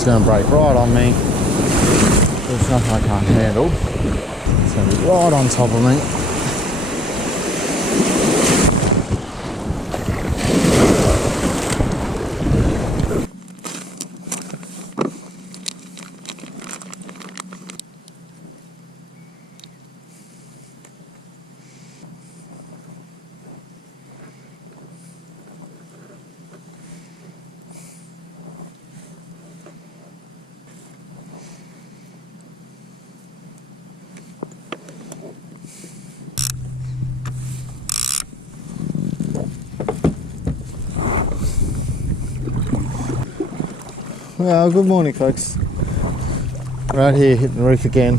It's going to break right on me. There's nothing I can't handle. It's going to be right on top of me. Well, good morning, folks. Right here, hitting the reef again.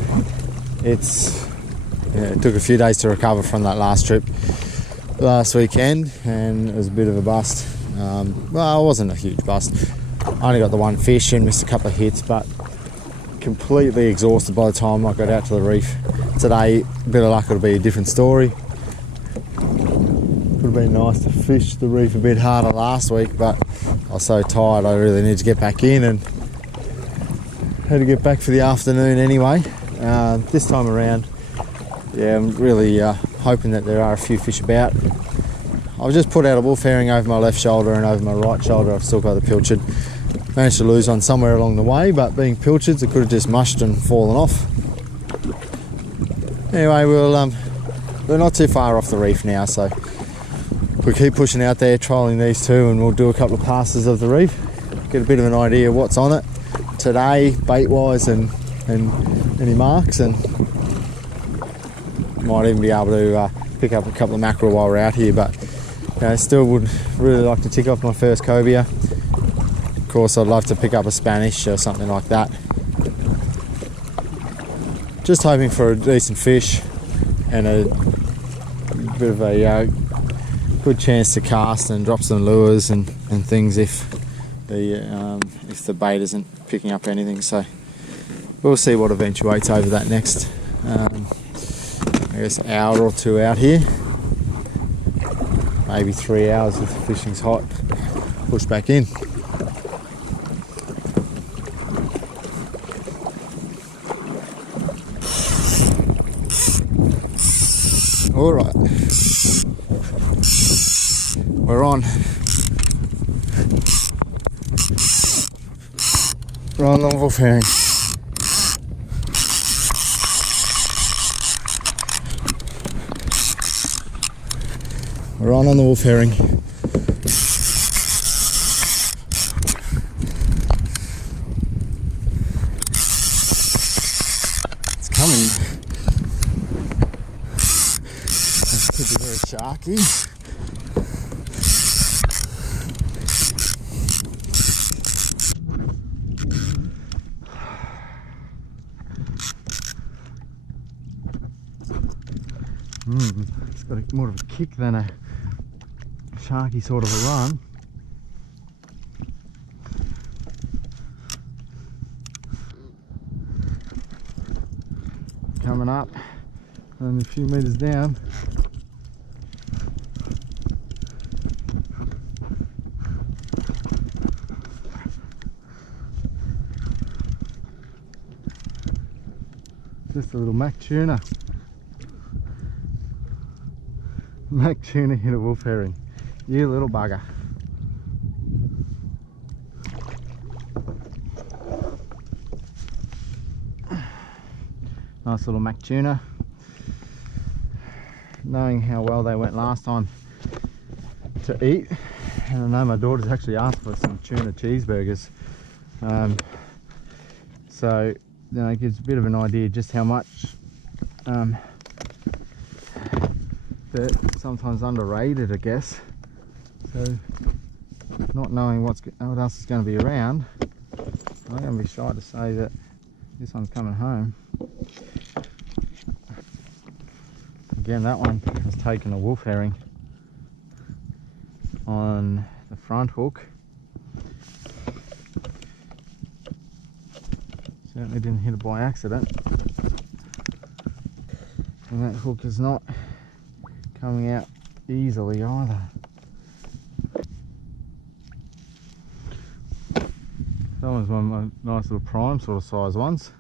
It took a few days to recover from that last trip last weekend, and it was a bit of a bust. Well, it wasn't a huge bust. I only got the one fish and missed a couple of hits, but completely exhausted by the time I got out to the reef. Today, a bit of luck, it'll be a different story. Would have been nice to fish the reef a bit harder last week, but I was so tired I really need to get back in, and had to get back for the afternoon anyway. This time around, yeah, I'm really hoping that there are a few fish about. I've just put out a wolf herring over my left shoulder, and over my right shoulder I've still got the pilchard. Managed to lose one somewhere along the way, but being pilchards, it could have just mushed and fallen off. Anyway, we're not too far off the reef now, so we'll keep pushing out there, trialling these two, and we'll do a couple of passes of the reef, get a bit of an idea of what's on it today, bait-wise, and any marks, and might even be able to pick up a couple of mackerel while we're out here. But still would really like to tick off my first cobia. Of course, I'd love to pick up a Spanish or something like that. Just hoping for a decent fish and a bit of a good chance to cast and drop some lures and things if the bait isn't picking up anything. So we'll see what eventuates over that next I guess hour or two out here, maybe 3 hours if the fishing's hot. Push back in. All right, we're on. We're on the wolf herring. We're on the wolf herring. It's coming. This could be very sharky. It's got more of a kick than a sharky sort of a run. Coming up and a few meters down. Just a little mac tuna. Mac tuna hit a wolf herring. You little bugger. Nice little mac tuna. Knowing how well they went last time to eat, and I know my daughter's actually asked for some tuna cheeseburgers. So it gives a bit of an idea just how much they're sometimes underrated, I guess. So not knowing what else is going to be around, I'm going to be shy to say that this one's coming home. Again, that one has taken a wolf herring on the front hook. Certainly didn't hit it by accident. And that hook is not coming out easily either. That one's one of my nice little prime sort of size ones.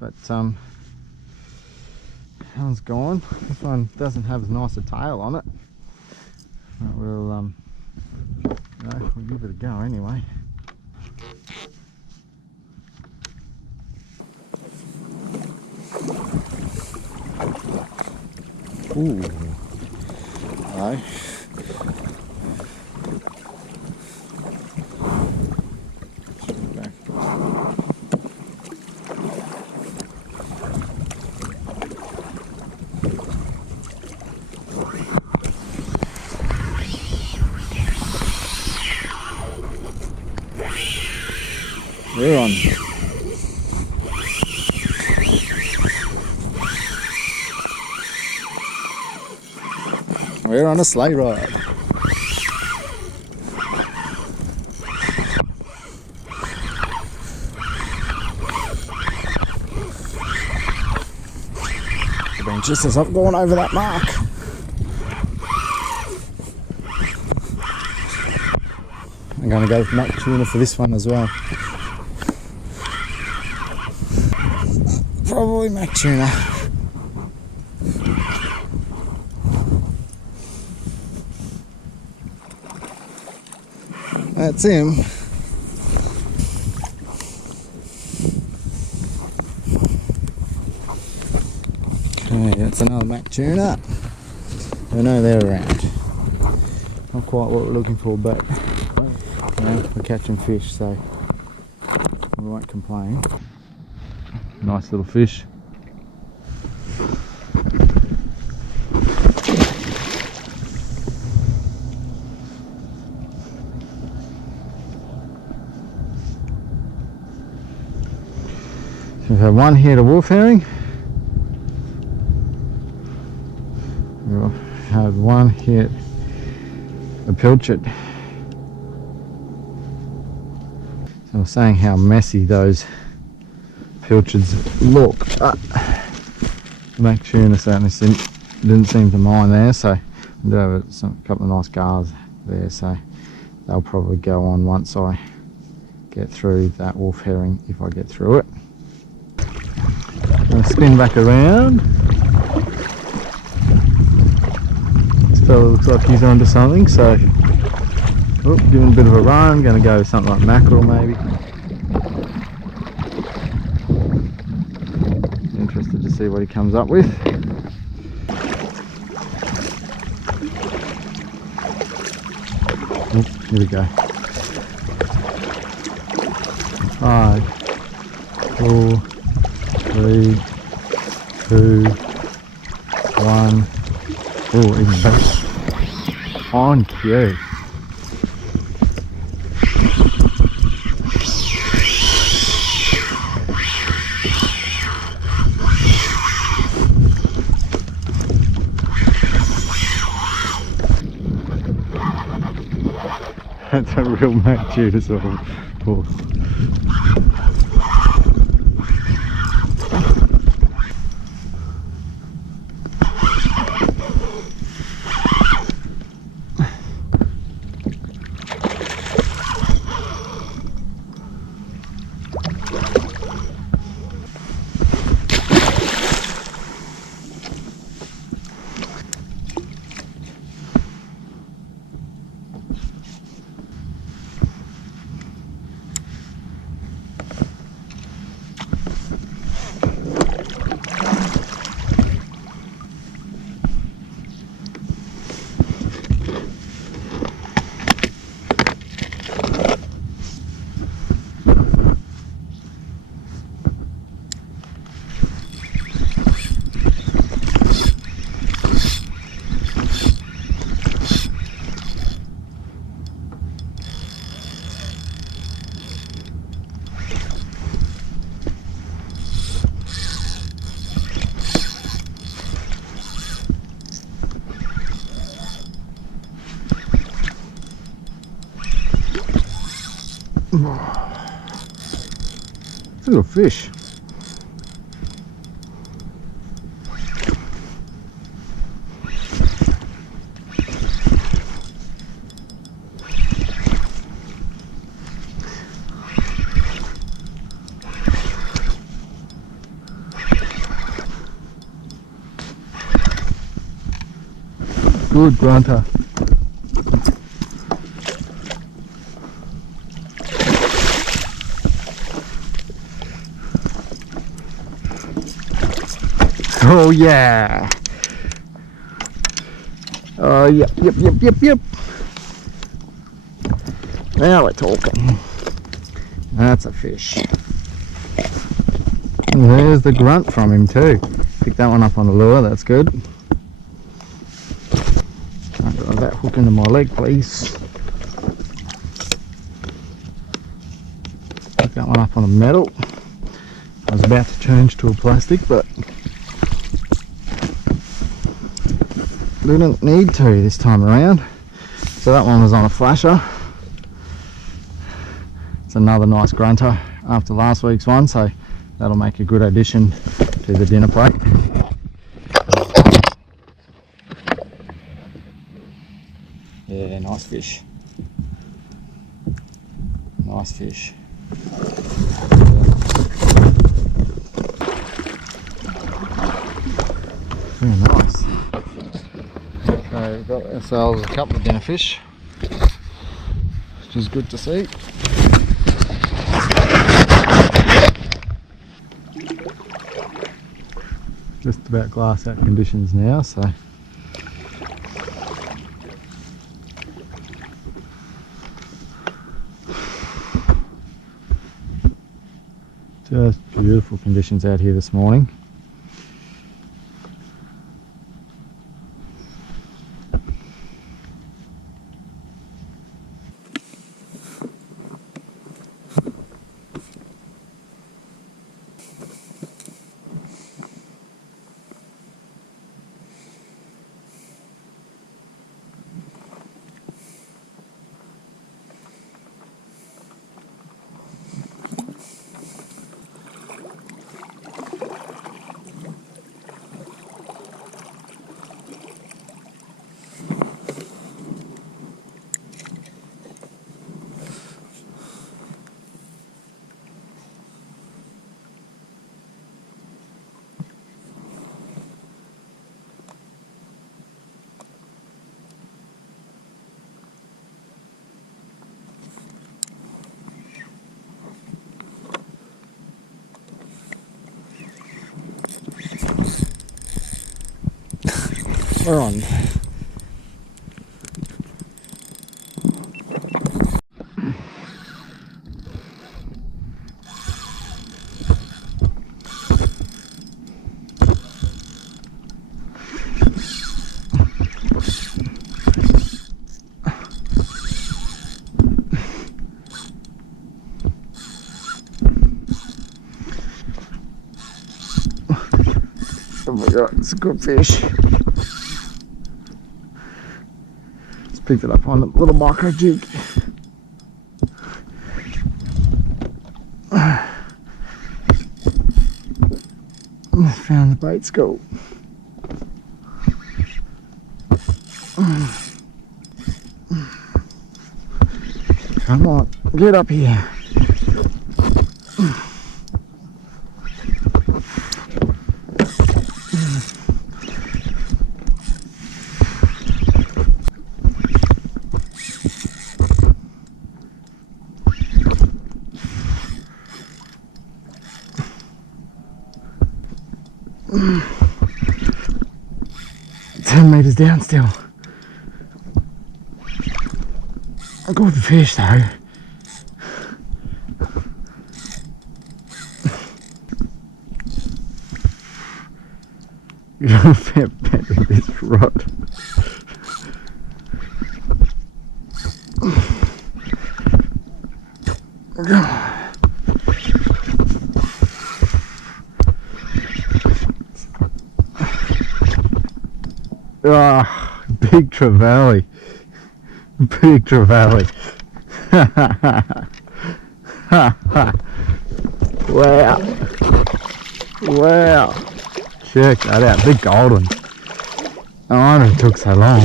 But that one's gone. This one doesn't have as nice a tail on it. But we'll give it a go anyway. Ooh. Hello. We're on. We're on a sleigh ride. Been just as I've gone over that mark. I'm going to go with mac tuna for this one as well. Probably mac tuna. That's him. Okay, that's another mac tuna. I know they're around. Not quite what we're looking for, but we're catching fish, so we won't complain. Nice little fish. So we've had one hit a wolf herring. We've had one hit a pilchard. So I was saying how messy those pilchards look, but the mac tuna certainly didn't seem to mind there, so I do have a couple of nice gars there, so they'll probably go on once I get through that wolf herring, if I get through it. I'll spin back around. This fella looks like he's onto something, so give him a bit of a run. Going to go with something like mackerel maybe. Interested to see what he comes up with. Here we go. 5, 4, 3, 2, 1. Oh, even better. On cue. That's a real mac tuna sort of. Little fish. good grunter. Oh yeah. Oh yep. Now we're talking. That's a fish. And there's the grunt from him too. Pick that one up on the lure, that's good. Can't drive that hook into my leg, please. Pick that one up on a metal. I was about to change to a plastic, but didn't need to this time around. So that one was on a flasher. It's another nice grunter after last week's one, so that'll make a good addition to the dinner plate. Yeah, nice fish. Nice fish. Very nice. So we've got ourselves a couple of dinner fish, which is good to see. Just about glass out conditions now, so just beautiful conditions out here this morning. We're on. Oh my god, it's a good fish. Picked it up on a little micro jig. Found the bait school. Come on, get up here. Meters down still. A good fish though. You don't feel bad with this rod. Ah, big trevally. Big trevally. Wow. Wow. Check that out. Big golden. No wonder it took so long.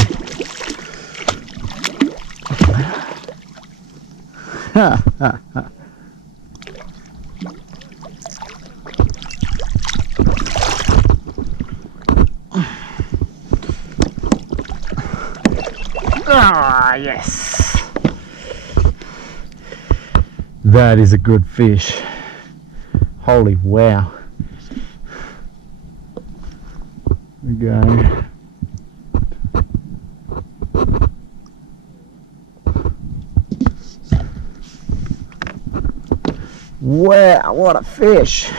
Ah, yes. That is a good fish. Holy wow. There we go. Wow, what a fish.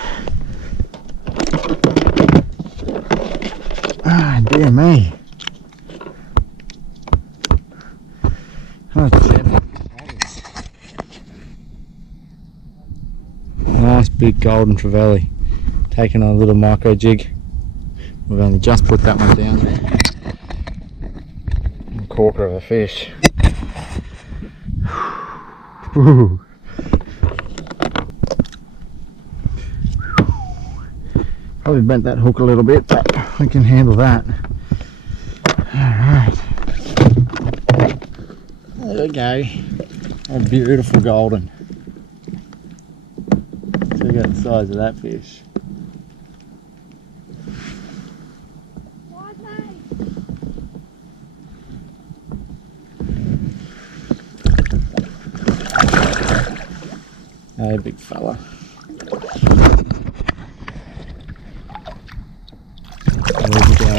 Ah, dear me. Oh, nice big golden trevally. Taking on a little micro jig. We've only just put that one down there. A corker of a fish. Whew. Probably bent that hook a little bit, but we can handle that. Alright. There we go. A beautiful golden. Check out the size of that fish. Hey, big fella. There we go.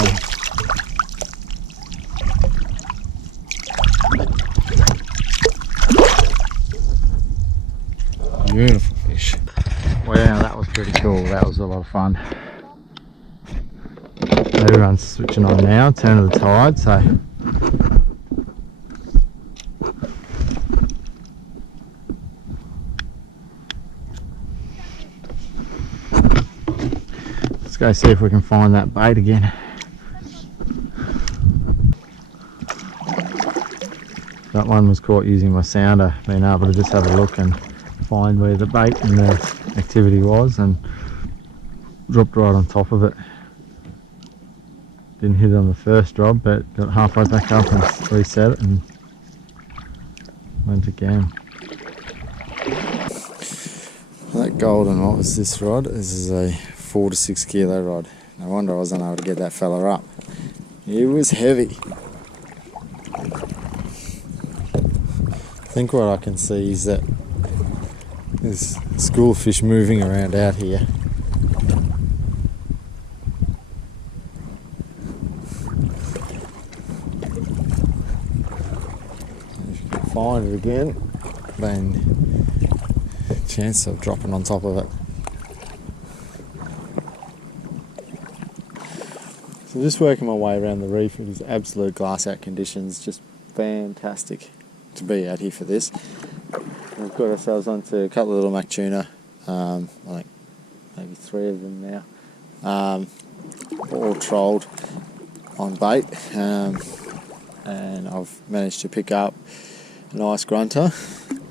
Beautiful fish. Wow, that was pretty cool. That was a lot of fun. Everyone's switching on now, turn of the tide, so let's go see if we can find that bait again. That one was caught using my sounder, being able to just have a look and find where the bait and the activity was, and dropped right on top of it. Didn't hit it on the first drop, but got halfway back up and reset it and went again. That golden, what was this rod? This is a 4 to 6 kilo rod. No wonder I wasn't able to get that fella up. It was heavy. I think what I can see is that there's schoolfish moving around out here. If you can find it again, then chance of dropping on top of it. So just working my way around the reef. It is absolute glass out conditions, just fantastic to be out here for this. We've got ourselves onto a couple of little mac tuna, I think maybe 3 of them now, all trolled on bait, and I've managed to pick up a nice grunter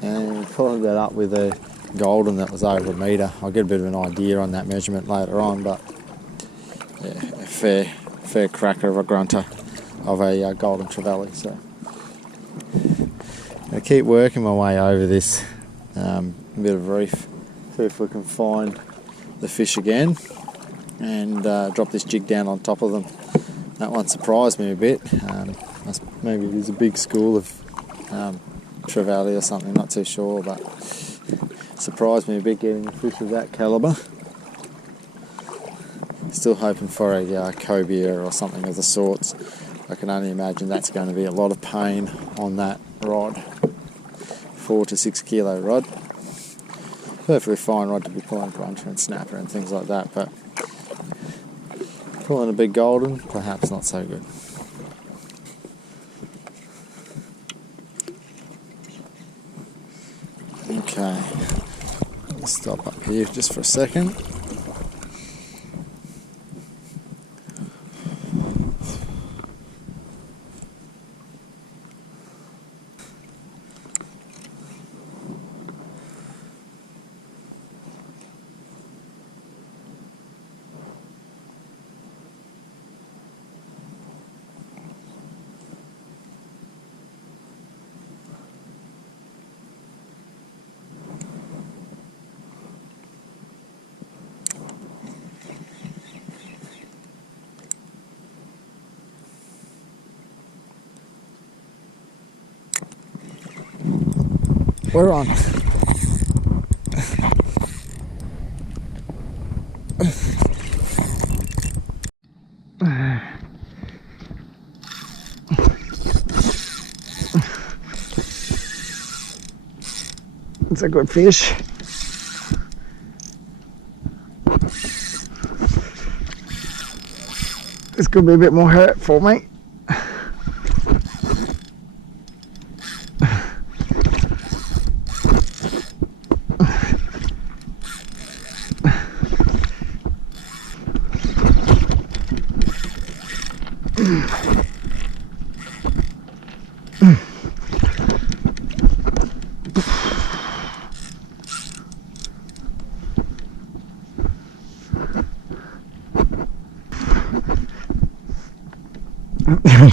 and followed that up with a golden that was over 1 metre. I'll get a bit of an idea on that measurement later on, but yeah, a fair cracker of a grunter of a golden trevally. So I keep working my way over this bit of reef, see if we can find the fish again, and drop this jig down on top of them. That one surprised me a bit. Maybe it is a big school of trevally or something, not too sure, but surprised me a bit getting a fish of that calibre. Still hoping for a cobia or something of the sorts. I can only imagine that's going to be a lot of pain on that rod. 4 to 6 kilo rod. Perfectly fine rod to be pulling grunter and snapper and things like that, but pulling a big golden, perhaps not so good. Okay, let's stop up here just for a second. we're on. It's a good fish. This could be a bit more hurt for me.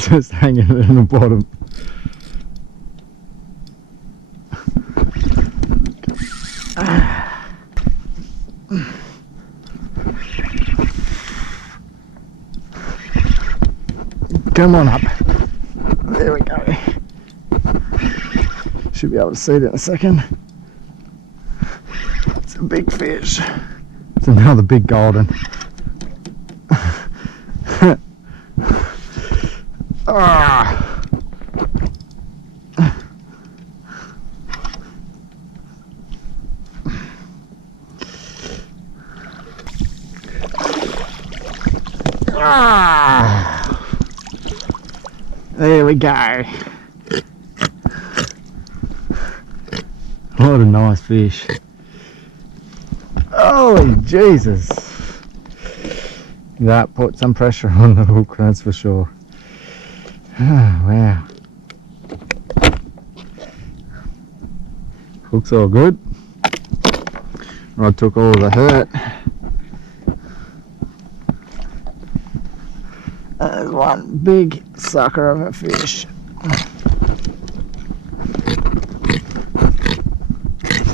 Just hanging in the bottom. Come on up. There we go. Should be able to see it in a second. It's a big fish. It's another big golden. Ah. Ah. There we go. What a nice fish. Holy Jesus. That put some pressure on the hook, that's for sure. Oh, wow. Hook's all good. Rod took all the hurt. There's one big sucker of a fish.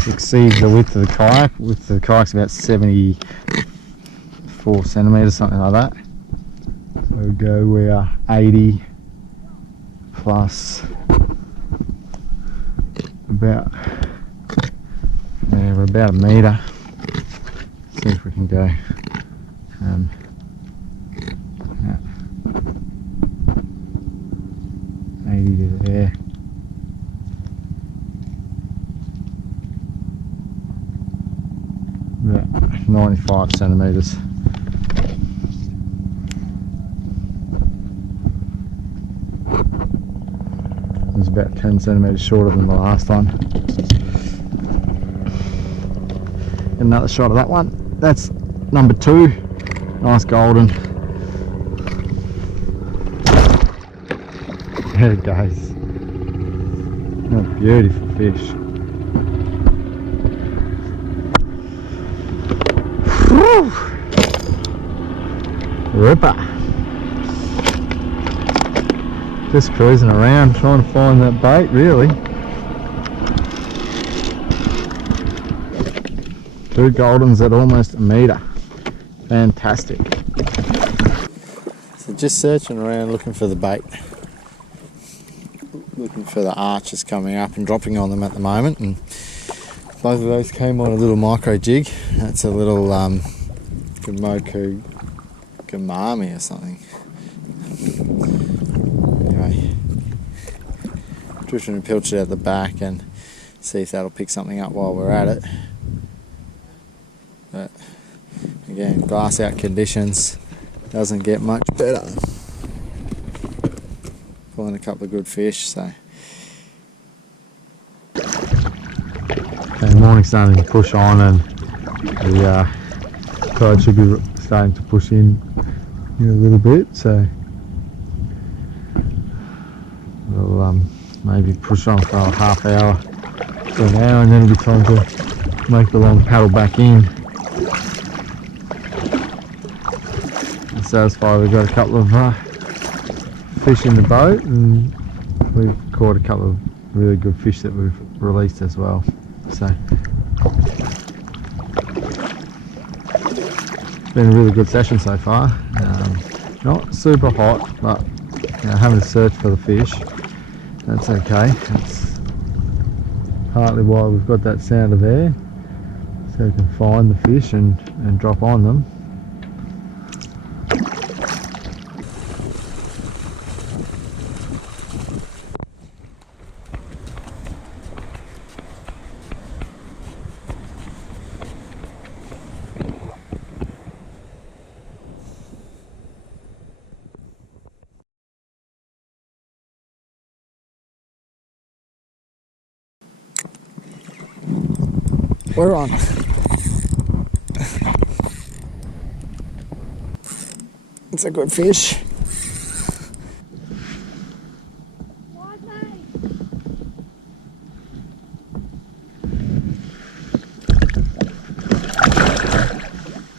Exceeds the width of the kayak. Width of the kayak's about 74 centimetres, something like that. So we are 80 plus about, yeah, we're about a metre. See if we can go yeah. 80 to there. About 95 centimetres. It's about 10 centimetres shorter than the last one. Another shot of that one. That's number 2. Nice golden. There it goes. What a beautiful fish. Woo! Ripper. Just cruising around trying to find that bait, really. 2 goldens at almost a metre. Fantastic. So just searching around looking for the bait. Looking for the arches coming up and dropping on them at the moment, and both of those came on a little micro jig. That's a little Gamoku Gamami or something. Anyway, just going to pilch it out the back and see if that'll pick something up while we're at it. But again, glass out conditions, doesn't get much better. Pulling a couple of good fish, so. Okay, morning's starting to push on, and the tide should be starting to push in a little bit, so we'll maybe push on for a half hour to an hour, and then it'll be time to make the long paddle back in. I'm satisfied we've got a couple of fish in the boat, and we've caught a couple of really good fish that we've released as well. So it's been a really good session so far. Not super hot, but having to search for the fish, that's okay. It's partly why we've got that sounder there, so we can find the fish and drop on them. We're on. It's a good fish.